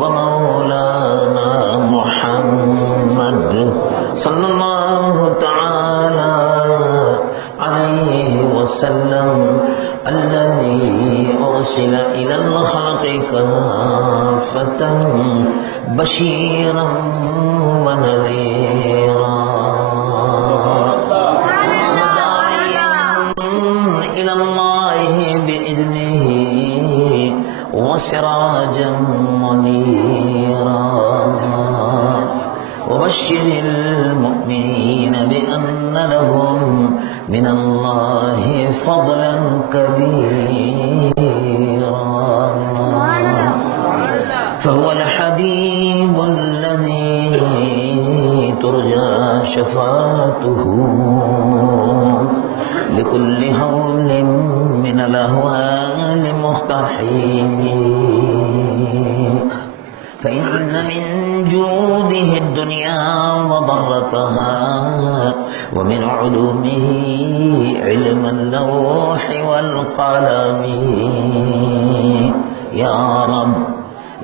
ومولانا محمد صلی اللہ تعالی علیہ وسلم الذي أرسل إلى الخلق كافة بشيرا ونذيرا وداعيا إلى الله بإذنه وسراجا منيرا وبشر المؤمنين بأن لهم من الله فضلا كبيرا فهو الحبيب الذي ترجى شفاعته لكل هول من الأهوال مقتحم فإن من جوده الدنيا وضرتها ومن علومه علم اللوح والقلم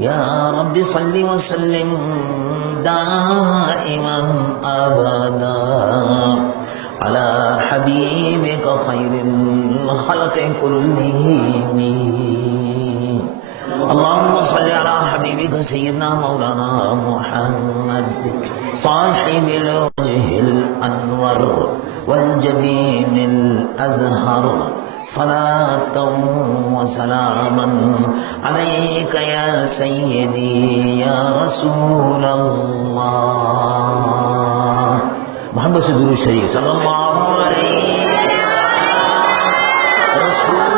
يا رب صل وسلم دائما أبدا على حبيبك خير الخلق كلهم اللهم صل على حبيبك سيدنا مولانا محمد صاحب الوجه الأنور والجبين الأزهر صلاة وسلاما عليك يا سيدي يا رسول الله محمد سے درود شریف صلی اللہ علیہ رسول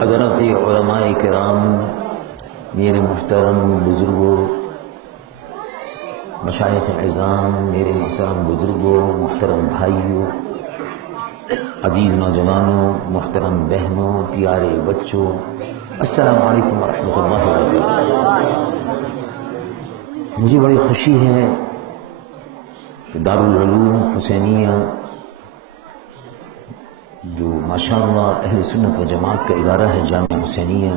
حضرات علماء کرام، میرے محترم بزرگوں، مشائخ عظام، میرے محترم بزرگوں، محترم بھائیوں، عزیز نوجوانوں، محترم بہنوں، پیارے بچوں، السلام علیکم ورحمۃ اللہ وبرکاتہ۔ مجھے بڑی خوشی ہے کہ دارالعلوم حسینیہ جو ماشاءاللہ اہل سنت و جماعت کا ادارہ ہے، جامعہ حسینیہ،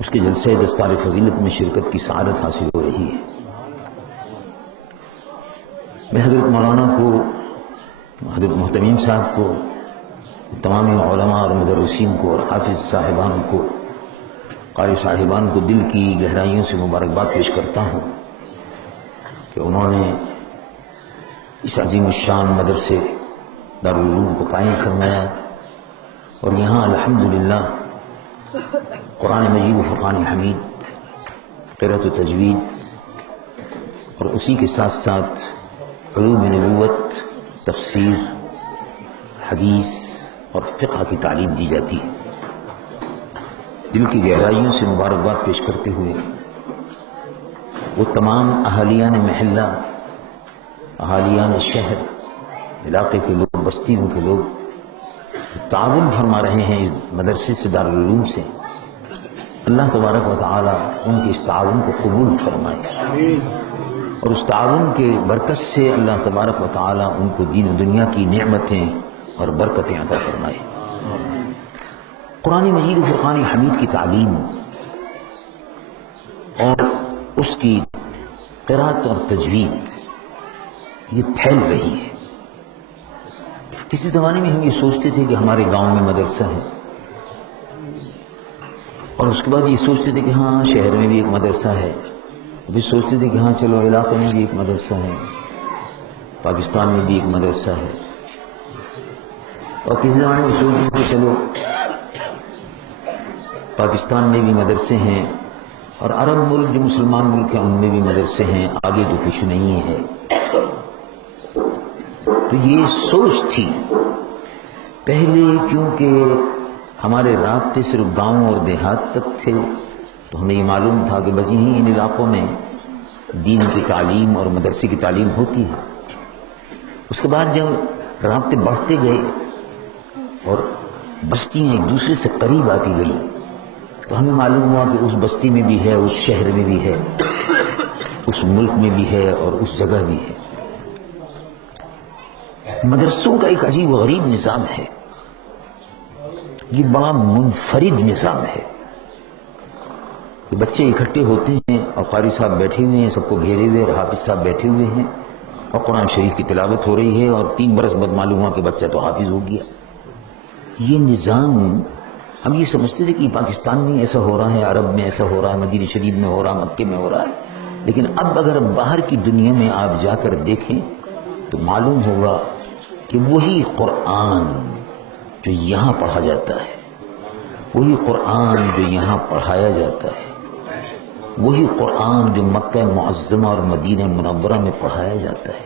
اس کے جلسے دستار فضیلت میں شرکت کی سعادت حاصل ہو رہی ہے۔ میں حضرت مولانا کو، حضرت محتمیم صاحب کو، تمام علماء اور مدرسین کو اور حافظ صاحبان کو، قاری صاحبان کو دل کی گہرائیوں سے مبارکباد پیش کرتا ہوں کہ انہوں نے اس عظیم الشان مدرسے دارالعلوم کو قائم فرمایا، اور یہاں الحمدللہ قرآن مجید و فرقان حمید، قرأت و تجوید، اور اسی کے ساتھ ساتھ علوم نبوت، تفسیر، حدیث اور فقہ کی تعلیم دی جاتی ہے۔ دل کی گہرائیوں سے مبارکباد پیش کرتے ہوئے وہ تمام اہالیان محلہ، اہالیان شہر، علاقے کے لوگ، بستیوں کے لوگ تعاون فرما رہے ہیں اس مدرسے سے، دارالعلوم سے، اللہ تبارک و تعالی ان کے اس تعاون کو قبول فرمائے، اور اس تعاون کے برکت سے اللہ تبارک و تعالی ان کو دین و دنیا کی نعمتیں اور برکتیں عطا فرمائے۔ قرآن مجید و فرقان حمید کی تعلیم اور اس کی قرأت اور تجوید یہ پھیل رہی ہے۔ کسی زمانے میں ہم یہ سوچتے تھے کہ ہمارے گاؤں میں مدرسہ ہے، اور اس کے بعد یہ سوچتے تھے کہ ہاں شہر میں بھی ایک مدرسہ ہے، پھر سوچتے تھے کہ ہاں چلو علاقے میں بھی ایک مدرسہ ہے، پاکستان میں بھی ایک مدرسہ ہے، اور کسی زمانے میں سوچتے تھے چلو پاکستان میں بھی مدرسے ہیں، اور عرب ملک جو مسلمان ملک ہیں ان میں بھی مدرسے ہیں، آگے تو کچھ نہیں ہے۔ تو یہ سوچ تھی پہلے، کیونکہ ہمارے رابطے صرف گاؤں اور دیہات تک تھے، تو ہمیں یہ معلوم تھا کہ بس یہیں ان علاقوں میں دین کی تعلیم اور مدرسے کی تعلیم ہوتی ہے۔ اس کے بعد جب رابطے بڑھتے گئے اور بستیاں ایک دوسرے سے قریب آتی گئیں، تو ہمیں معلوم ہوا کہ اس بستی میں بھی ہے، اس شہر میں بھی ہے، اس ملک میں بھی ہے اور اس جگہ بھی ہے۔ مدرسوں کا ایک عجیب و غریب نظام ہے، یہ بڑا منفرد نظام ہے کہ بچے اکٹھے ہوتے ہیں اور قاری صاحب بیٹھے ہوئے ہیں، سب کو گھیرے ہوئے، اور حافظ صاحب بیٹھے ہوئے ہیں اور قرآن شریف کی تلاوت ہو رہی ہے، اور 3 برس بعد معلوم ہوا کہ بچہ تو حافظ ہو گیا۔ یہ نظام ہم یہ سمجھتے تھے کہ پاکستان میں ایسا ہو رہا ہے، عرب میں ایسا ہو رہا ہے، مدینہ شریف میں ہو رہا ہے، مکے میں ہو رہا ہے، لیکن اب اگر باہر کی دنیا میں آپ جا کر دیکھیں تو معلوم ہوگا کہ وہی قرآن جو یہاں پڑھا جاتا ہے، وہی قرآن جو یہاں پڑھایا جاتا ہے، وہی قرآن جو مکہ معظمہ اور مدینہ منورہ میں پڑھایا جاتا ہے،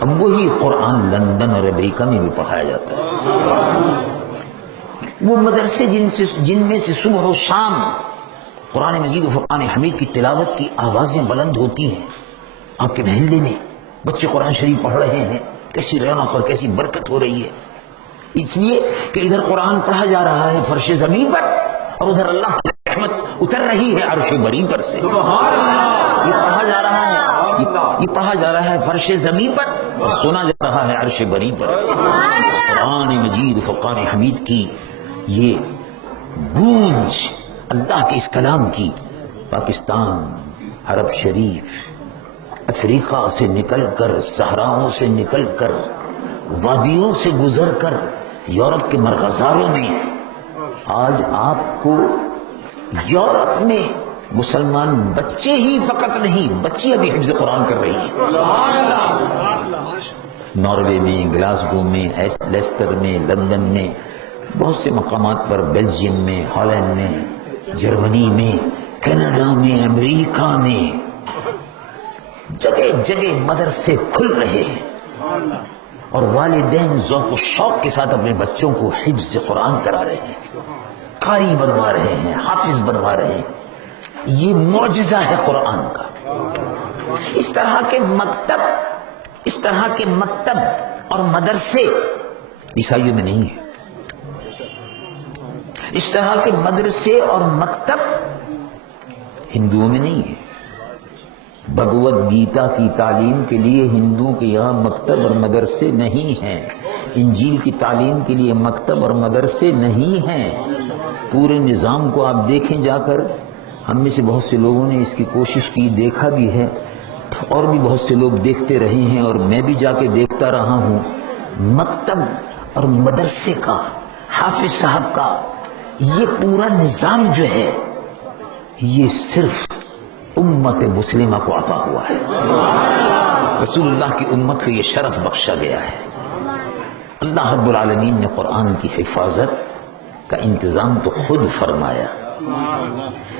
اب وہی قرآن لندن اور امریکہ میں بھی پڑھایا جاتا ہے۔ وہ مدرسے جن میں سے صبح و شام قرآن مجید و فرقان حمید کی تلاوت کی آوازیں بلند ہوتی ہیں، آپ کے محلے میں بچے قرآن شریف پڑھ رہے ہیں، کیسی رونق اور کیسی برکت ہو رہی ہے، اس لیے کہ ادھر قرآن پڑھا جا رہا ہے فرش زمین پر، اور ادھر اللہ کی رحمت اتر رہی ہے عرش بری پر سے۔ یہ پڑھا جا رہا ہے، یہ پڑھا جا رہا ہے فرش زمین پر اور سنا جا رہا ہے عرش بری پر۔ قرآن مجید فرقان حمید کی یہ گونج اللہ کے اس کلام کی پاکستان، عرب شریف، افریقہ سے نکل کر، صحراؤں سے نکل کر، وادیوں سے گزر کر، یورپ کے مرغزاروں میں، آج آپ کو یورپ میں مسلمان بچے ہی فقط نہیں، بچیاں بھی حفظ قرآن کر رہی ہیں۔ ناروے میں، گلاسگو میں، لیسٹر میں، لندن میں، بہت سے مقامات پر، بیلجیم میں، ہالینڈ میں، جرمنی میں، کینیڈا میں، امریکہ میں، جگہ جگہ مدرسے کھل رہے ہیں، اور والدین ذوق و شوق کے ساتھ اپنے بچوں کو حفظ قرآن کرا رہے ہیں، قاری بنوا رہے ہیں، حافظ بنوا رہے ہیں۔ یہ معجزہ ہے قرآن کا۔ اس طرح کے مکتب اور مدرسے عیسائیوں میں نہیں ہیں، اس طرح کے مدرسے اور مکتب ہندوؤں میں نہیں ہیں۔ بھگوت گیتا کی تعلیم کے لیے ہندوؤں کے یہاں مکتب اور مدرسے نہیں ہیں، انجیل کی تعلیم کے لیے مکتب اور مدرسے نہیں ہیں۔ پورے نظام کو آپ دیکھیں جا کر، ہم میں سے بہت سے لوگوں نے اس کی کوشش کی، دیکھا بھی ہے، اور بھی بہت سے لوگ دیکھتے رہے ہیں، اور میں بھی جا کے دیکھتا رہا ہوں۔ مکتب اور مدرسے کا، حافظ صاحب کا یہ پورا نظام جو ہے، یہ صرف امت مسلمہ کو عطا ہوا ہے۔ رسول اللہ کی امت کو یہ شرف بخشا گیا ہے۔ اللہ رب العالمین نے قرآن کی حفاظت کا انتظام تو خود فرمایا،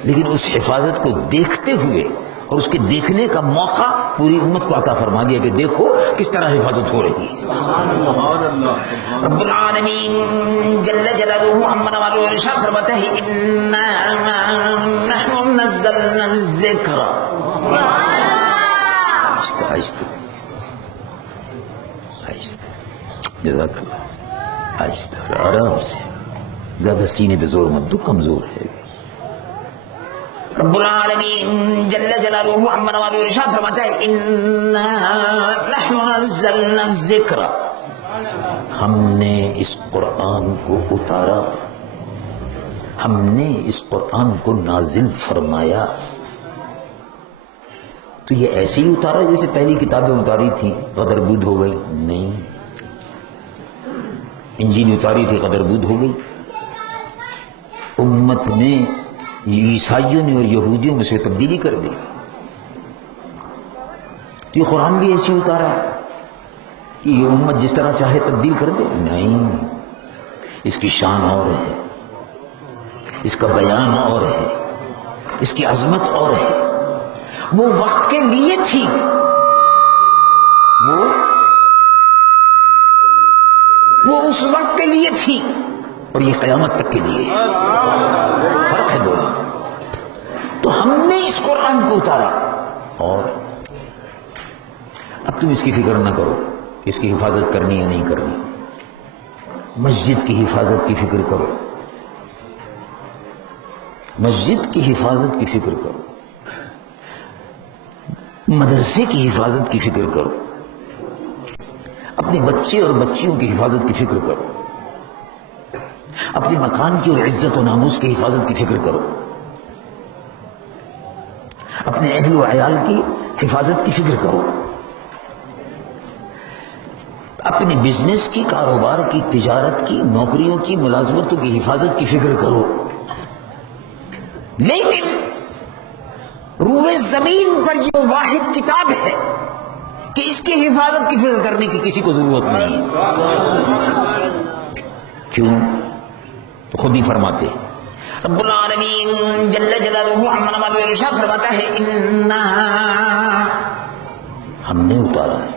لیکن اس حفاظت کو دیکھتے ہوئے اور اس کے دیکھنے کا موقع پوری امت کو عطا فرما دیا کہ دیکھو کس طرح حفاظت ہو رہی ہے۔ رب العالمین جل جلالہ عما نوالہ ارشاد فرماتا ہے انا نحن نزلنا الذکر۔ آہستہ آہستہ آہستہ، جزاک اللہ، آہستہ آرام سے، زیادہ سینے پہ زور مت دو، کمزور ہے۔ رب العالمین جل جلالہ عما نوالہ ارشاد فرماتا ہے انا نحن نزلنا الذکر، ہم نے اس قرآن کو اتارا، ہم نے اس قرآن کو نازل فرمایا۔ تو یہ ایسے ہی اتارا جیسے پہلی کتابیں اتاری تھی، غدر بود ہو گئی؟ نہیں۔ انجیل اتاری تھی، غدر بود ہو گئی؟ امت نے، عیسائیوں نے اور یہودیوں میں سے تبدیلی کر دی۔ تو یہ قرآن بھی ایسے اتارا کہ یہ امت جس طرح چاہے تبدیل کر دے؟ نہیں، اس کی شان اور ہے، اس کا بیان اور ہے، اس کی عظمت اور ہے۔ وہ وقت کے لیے تھی، وہ اس وقت کے لیے تھی، اور یہ قیامت تک کے لیے ہے۔ فرق ہے دونوں۔ تو ہم نے اس قرآن کو اتارا، اور اب تم اس کی فکر نہ کرو کہ اس کی حفاظت کرنی یا نہیں کرنی، مسجد کی حفاظت کی فکر کرو، مسجد کی حفاظت کی فکر کرو۔ مدرسے کی حفاظت کی فکر کرو، اپنے بچے اور بچیوں کی حفاظت کی فکر کرو، اپنے مکان کی اور عزت و ناموس کی حفاظت کی فکر کرو، اپنے اہل و عیال کی حفاظت کی فکر کرو، اپنے بزنس کی، کاروبار کی، تجارت کی، نوکریوں کی، ملازمتوں کی حفاظت کی فکر کرو. لیکن روئے زمین پر یہ واحد کتاب ہے کہ اس کی حفاظت کی فکر کرنے کی کسی کو ضرورت نہیں ہے. کیوں؟ تو خود ہی فرماتے ہیں رب العالمین جل جلالہ عما والہ ارشاد فرماتا ہے انا، ہم نے اتارا ہے،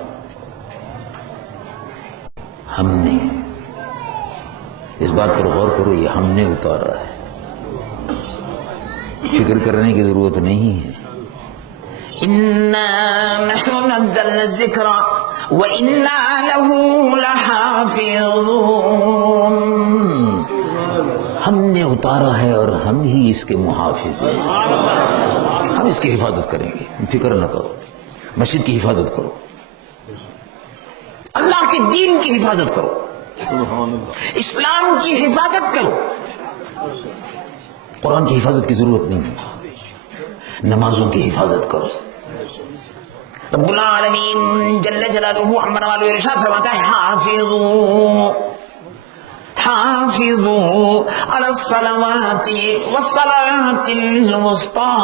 ہم نے. اس بات پر غور کرو، یہ ہم نے اتارا ہے، فکر کرنے کی ضرورت نہیں ہے. انا نحن نزلنا الذکر وانا له لحافظون. ہم نے اتارا ہے اور ہم ہی اس کے محافظ ہیں. ہم اس کی حفاظت کریں گے، فکر نہ کرو. مسجد کی حفاظت کرو، اللہ کے دین کی حفاظت کرو، اسلام کی حفاظت کرو. قرآن کی حفاظت کی ضرورت نہیں ہے، نمازوں کی حفاظت کرو. رب العالمین جل جلالہ عما والہ ارشاد فرماتا ہے حافظوا حافظوا علی الصلوات والصلاة الوسطى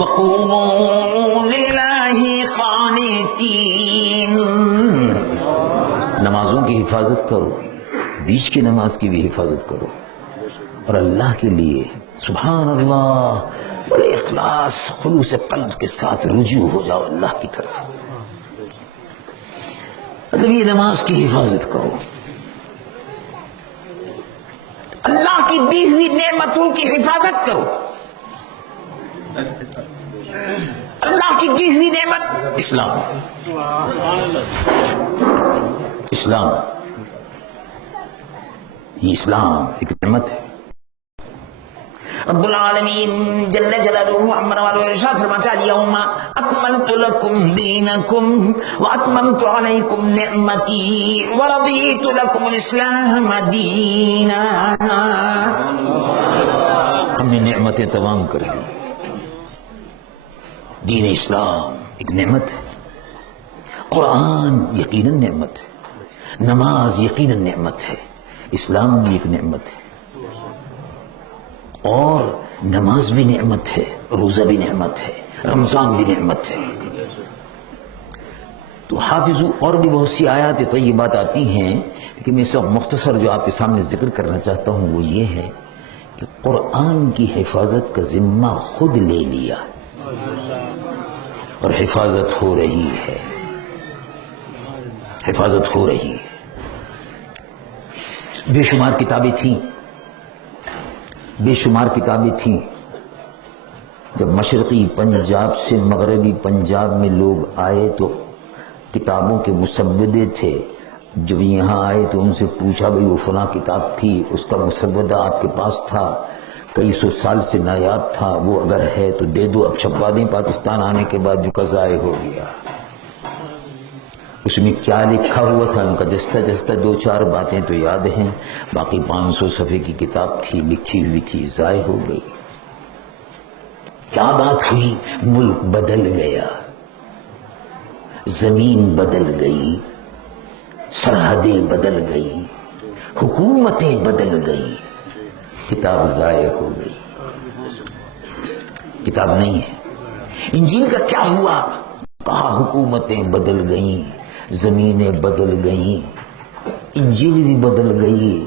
وقوموا للہ قانتین. نمازوں کی حفاظت کرو، بیچ کی نماز کی بھی حفاظت کرو، اور اللہ کے لیے سبحان اللہ بڑے اخلاص خلوص قلب کے ساتھ رجوع ہو جاؤ اللہ کی طرف. مطلب یہ نماز کی حفاظت کرو، اللہ کی دی ہوئی نعمتوں کی حفاظت کرو. اللہ کی دی ہوئی نعمت اسلام، اسلام، یہ اسلام ایک نعمت ہے. رب العالمین جل جلالہ عما والہ ارشاد فرماتا ہے الیوم اکملت لکم دینکم واتممت علیکم نعمتی ورضیت لکم الاسلام دینا. ہم نے نعمتیں تمام کر دی. دین اسلام ایک نعمت ہے، قرآن یقیناً نعمت ہے، نماز یقیناً نعمت ہے، اسلام بھی ایک نعمت ہے. اور نماز بھی نعمت ہے، روزہ بھی نعمت ہے، رمضان بھی نعمت ہے. تو حافظو اور بھی بہت سی آیات طیبات آتی ہیں، لیکن میں اس وقت مختصر جو آپ کے سامنے ذکر کرنا چاہتا ہوں وہ یہ ہے کہ قرآن کی حفاظت کا ذمہ خود لے لیا اور حفاظت ہو رہی ہے، حفاظت ہو رہی ہے. بے شمار کتابیں تھیں، بے شمار کتابیں تھیں. جب مشرقی پنجاب سے مغربی پنجاب میں لوگ آئے تو کتابوں کے مسودے تھے. جب یہاں آئے تو ان سے پوچھا بھئی وہ فلاں کتاب تھی، اس کا مسودہ آپ کے پاس تھا، کئی سو سال سے نایاب تھا، وہ اگر ہے تو دے دو، اب چھپوا دیں. پاکستان آنے کے بعد جو ضائع ہو گیا. اس میں کیا لکھا ہوا تھا ان کا جستہ جستہ دو چار باتیں تو یاد ہیں، باقی 500 صفحے کی کتاب تھی، لکھی ہوئی تھی، ضائع ہو گئی. کیا بات ہوئی؟ ملک بدل گیا، زمین بدل گئی، سرحدیں بدل گئی، حکومتیں بدل گئی، کتاب ضائع ہو گئی. کتاب نہیں ہے. انجیل کا کیا ہوا؟ کہا حکومتیں بدل گئیں، زمینیں بدل گئیں، انجیل بھی بدل گئی،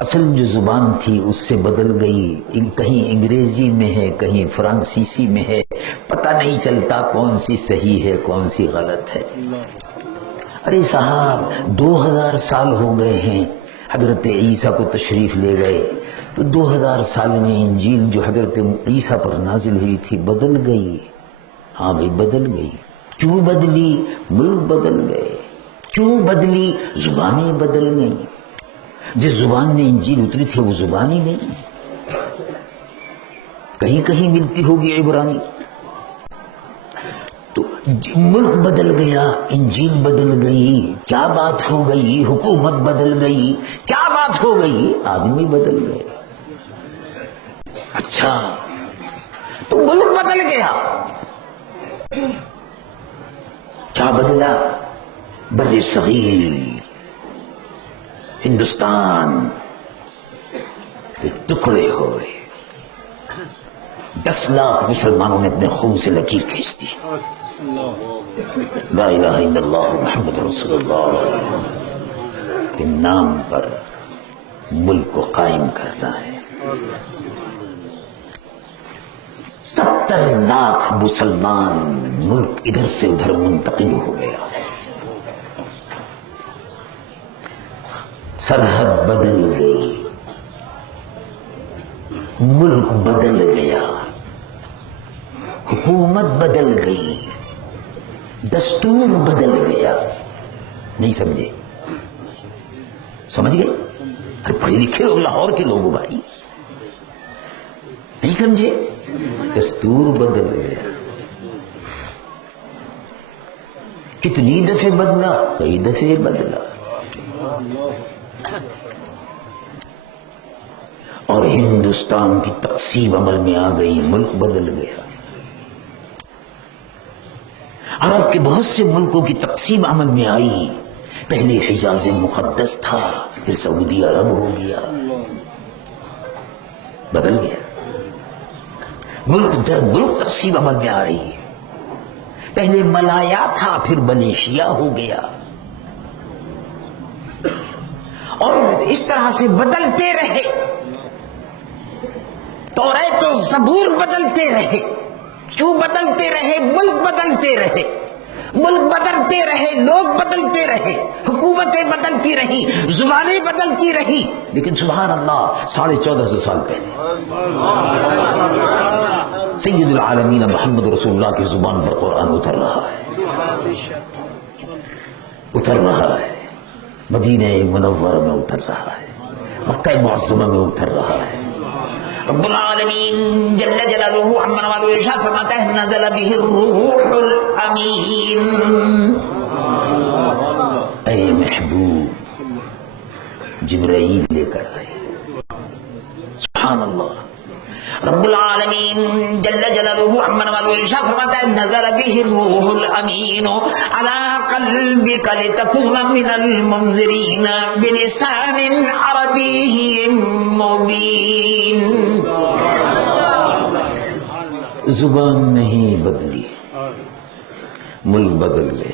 اصل جو زبان تھی اس سے بدل گئی. کہیں انگریزی میں ہے، کہیں فرانسیسی میں ہے، پتہ نہیں چلتا کون سی صحیح ہے کون سی غلط ہے. ارے صاحب 2000 سال ہو گئے ہیں حضرت عیسیٰ کو تشریف لے گئے، تو 2000 سال میں انجیل جو حضرت عیسیٰ پر نازل ہوئی تھی بدل گئی. ہاں بھئی بدل گئی. کیوں بدلی؟ ملک بدل گئے. کیوں بدلی؟ زبانیں بدل گئیں. جس زبان میں انجیل اتری تھی وہ زبان ہی نہیں، کہیں کہیں ملتی ہوگی عبرانی. تو ملک بدل گیا، انجیل بدل گئی، کیا بات ہو گئی، حکومت بدل گئی، کیا بات ہو گئی، آدمی بدل گئے۔ اچھا تو ملک بدل گیا، کیا بدلا؟ بر صغیر ہندوستان کے ٹکڑے ہوئے، 10 لاکھ مسلمانوں نے اپنے خون سے لکیر کھینچ دی۔ لا الہ الا اللہ محمد رسول اللہ کے نام پر ملک کو قائم کرنا ہے۔ 70 لاکھ مسلمان، ملک ادھر سے ادھر منتقل ہو گیا، سرحد بدل گئی، ملک بدل گیا، حکومت بدل گئی، دستور بدل گیا۔ نہیں سمجھے؟ سمجھ گئے؟ پڑھے لکھے لوگ، لاہور کے لوگ بھائی، نہیں سمجھے؟ دستور بدل گیا۔ کتنی دفعے بدلا؟ کئی دفعے بدلا، اور ہندوستان کی تقسیم عمل میں آ گئی، ملک بدل گیا۔ عرب کے بہت سے ملکوں کی تقسیم عمل میں آئی، پہلے حجاز مقدس تھا، پھر سعودی عرب ہو گیا، بدل گیا، ملک در ملک تقسیم عمل میں آ رہی ہے۔ پہلے ملایا تھا، پھر ملیشیا ہو گیا، اور اس طرح سے بدلتے رہے۔ توریت و زبور بدلتے رہے، کیوں بدلتے رہے؟ ملک بدلتے رہے، ملک بدلتے رہے، لوگ بدلتے رہے، حکومتیں بدلتی رہی، زبانیں بدلتی رہی، لیکن سبحان اللہ 1450 سال پہلے سید العالمین محمد رسول اللہ کی زبان پر قرآن اتر رہا ہے، اتر رہا ہے، مدینہ منورہ میں اتر رہا ہے، مکہ معظمہ میں اتر رہا ہے۔ رب العالمین جل جلالہ عما نوالہ ارشاد فرماتا ہے نزل به الروح الامین۔ اے محبوب، جبرائیل لے کر آئے، سبحان اللہ۔ رب العالمین جل جلالہ عما نوالہ ارشاد فرماتا ہے نزل به الروح الامین علی قلبک لتکون من المنذرین بلسان عربی مبین۔ زبان نہیں بدلی، ملک بدل گئے،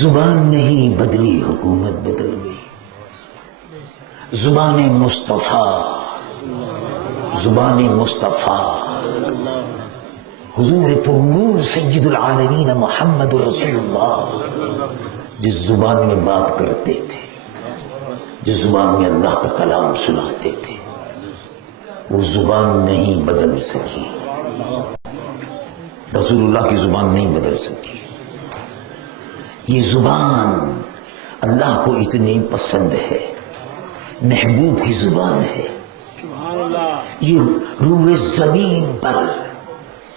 زبان نہیں بدلی، حکومت بدل گئی۔ زبان مصطفیٰ، زبان مصطفیٰ، حضور پر نور سید العالمین محمد رسول اللہ جس زبان میں بات کرتے تھے، جس زبان میں اللہ کا کلام سناتے تھے، وہ زبان نہیں بدل سکی، رسول اللہ کی زبان نہیں بدل سکی۔ یہ زبان اللہ کو اتنی پسند ہے، محبوب کی زبان ہے، یہ روئے زمین پر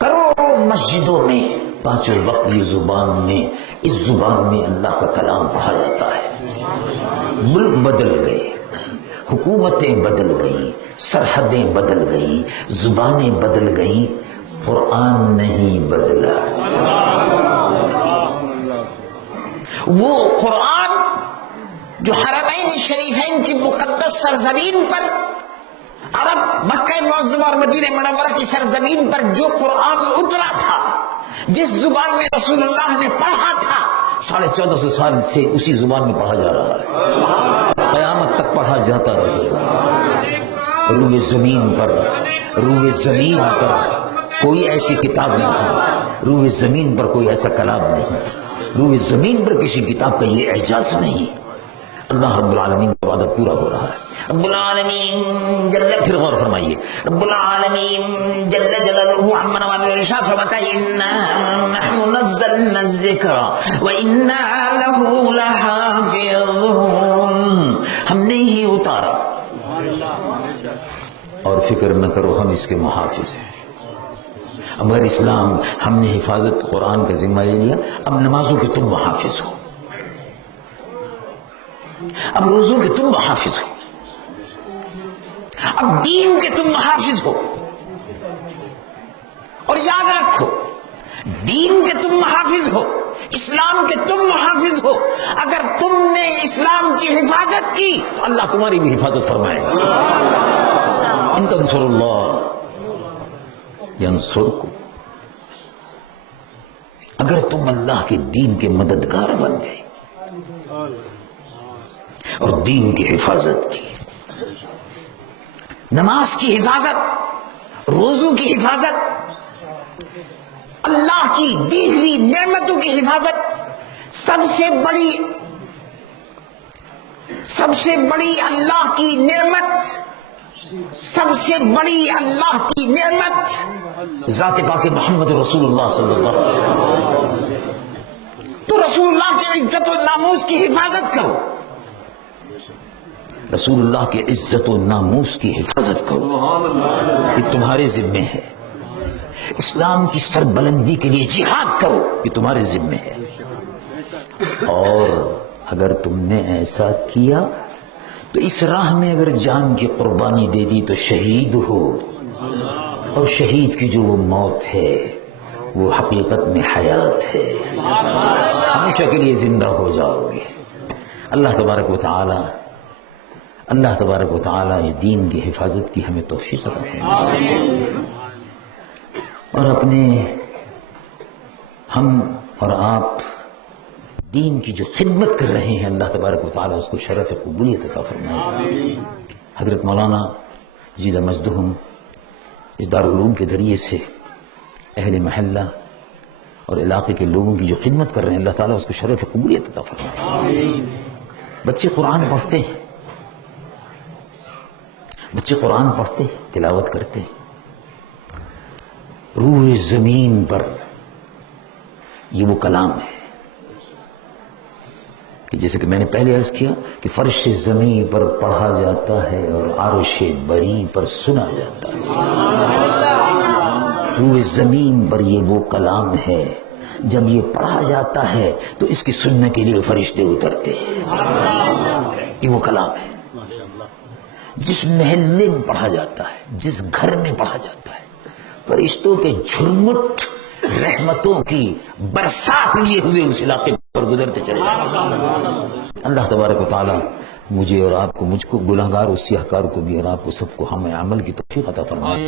کروڑوں مسجدوں میں 5 وقت یہ زبان میں، اس زبان میں اللہ کا کلام پڑھا جاتا ہے۔ ملک بدل گئے، حکومتیں بدل گئی، سرحدیں بدل گئی، زبانیں بدل گئی، قرآن نہیں بدلا۔ وہ قرآن جو حرمین شریفین کی مقدس سرزمین پر، عرب مکہ معظمہ اور مدینہ منورہ کی سرزمین پر جو قرآن اترا تھا، جس زبان میں رسول اللہ نے پڑھا تھا، 1450 سال سے اسی زبان میں پڑھا جا رہا ہے، قیامت تک پڑھا جاتا رہے گا۔ روئے زمین پر، روئے زمین پر کوئی ایسی کتاب نہیں، روئے زمین پر کوئی ایسا کلام نہیں، روئے زمین پر کسی کتاب کا یہ اعجاز نہیں۔ اللہ رب العالمین کا وعدہ پورا ہو رہا ہے۔ رب العالمین جل، پھر غور فرمائیے، رب العالمین جل جلالہ عما نوالہ ارشاد فرماتا ہے انا نحن نزلنا الذکر وانا لہ لحافظون، ہم نے ہی اتارا، اور فکر نہ کرو ہم اس کے محافظ ہیں۔ مگر اسلام ہم نے حفاظت قرآن کا ذمہ لے لیا، اب نمازوں کے تم محافظ ہو، اب روزوں کے تم محافظ ہو، اب دین کے تم محافظ ہو۔ اور یاد رکھو، دین کے تم محافظ ہو، اسلام کے تم محافظ ہو، اگر تم نے اسلام کی حفاظت کی تو اللہ تمہاری بھی حفاظت فرمائے گا۔ ان تنصروا اللہ ینصرکم، اگر تم اللہ کے دین کے مددگار بن گئے اور دین کی حفاظت کی، نماز کی حفاظت، روزوں کی حفاظت، اللہ کی دی ہوئی نعمتوں کی حفاظت، سب سے بڑی اللہ کی نعمت، سب سے بڑی اللہ کی نعمت ذات پاک محمد رسول اللہ صلی اللہ علیہ وسلم۔ تو رسول اللہ کی عزت و ناموس کی حفاظت کرو، رسول اللہ کی عزت و ناموس کی حفاظت کرو، یہ تمہارے ذمہ ہے۔ اسلام کی سربلندی کے لیے جہاد کرو، یہ تمہارے ذمہ ہے۔ اور اگر تم نے ایسا کیا تو اس راہ میں اگر جان کی قربانی دے دی تو شہید ہو، اور شہید کی جو وہ موت ہے وہ حقیقت میں حیات ہے، ہمیشہ کے لیے زندہ ہو جاؤ گے۔ اللہ تبارک و تعالی اس دین کی حفاظت کی ہمیں توفیق عطا فرمائے، اور ہم اور آپ دین کی جو خدمت کر رہے ہیں، اللہ تبارک و تعالی اس کو شرف قبولیت عطا فرمائے۔ حضرت مولانا زیدہ مجدہم اس دارالعلوم کے ذریعے سے اہل محلہ اور علاقے کے لوگوں کی جو خدمت کر رہے ہیں، اللہ تعالیٰ اس کو شرف قبولیت عطا فرمائے۔ بچے قرآن پڑھتے ہیں، بچے قرآن پڑھتے تلاوت کرتے، روح زمین پر یہ وہ کلام ہے کہ جیسے کہ میں نے پہلے عرض کیا کہ فرش زمین پر پڑھا جاتا ہے اور عرش بری پر سنا جاتا ہے۔ روح زمین پر یہ وہ کلام ہے، جب یہ پڑھا جاتا ہے تو اس کی سننے کے لیے فرشتے اترتے ہیں، یہ وہ کلام ہے۔ جس محلے میں پڑھا جاتا ہے، جس گھر میں پڑھا جاتا ہے، فرشتوں کے جھرمٹ رحمتوں کی برسات لیے ہوئے اس علاقے پر گزرتے چلے جاتے ہیں۔ اللہ تبارک و تعالی مجھے اور آپ کو، مجھ کو گناہگار اور سیاہکار کو بھی اور آپ کو سب کو ہم عمل کی توفیق عطا فرمائے۔